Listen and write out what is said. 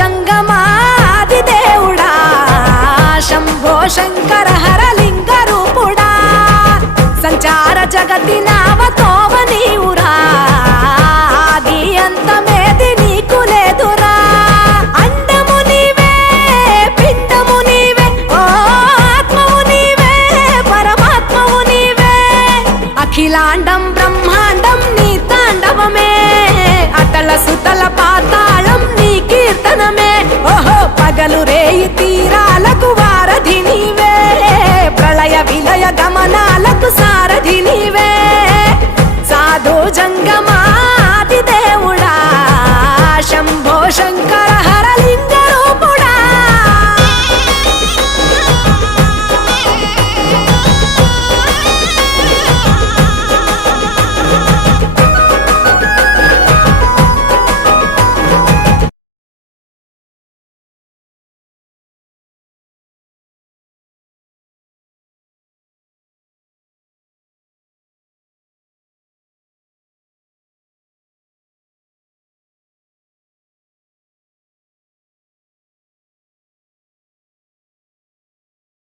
జంగమాది దేవుడా శంభో శంకర హరలింగ రూపుడా సంచార జగతి నావతోవ నీవురా ఆది అంతమేది నీకు లేదురా అండము నీవే పిండము నీవే ఓ ఆత్మవు నీవే పరమాత్మవు నీవే అఖిలాండం బ్రహ్మాండం నీ తాండవమే అతల సుతల పాతాళం నీ కీర్తనమే ఓహో పగలు రేయి తీరాలకు వారధి నీవే ప్రళయ విలయ గమనాలకు సారథి నీవే సాధు జంగమా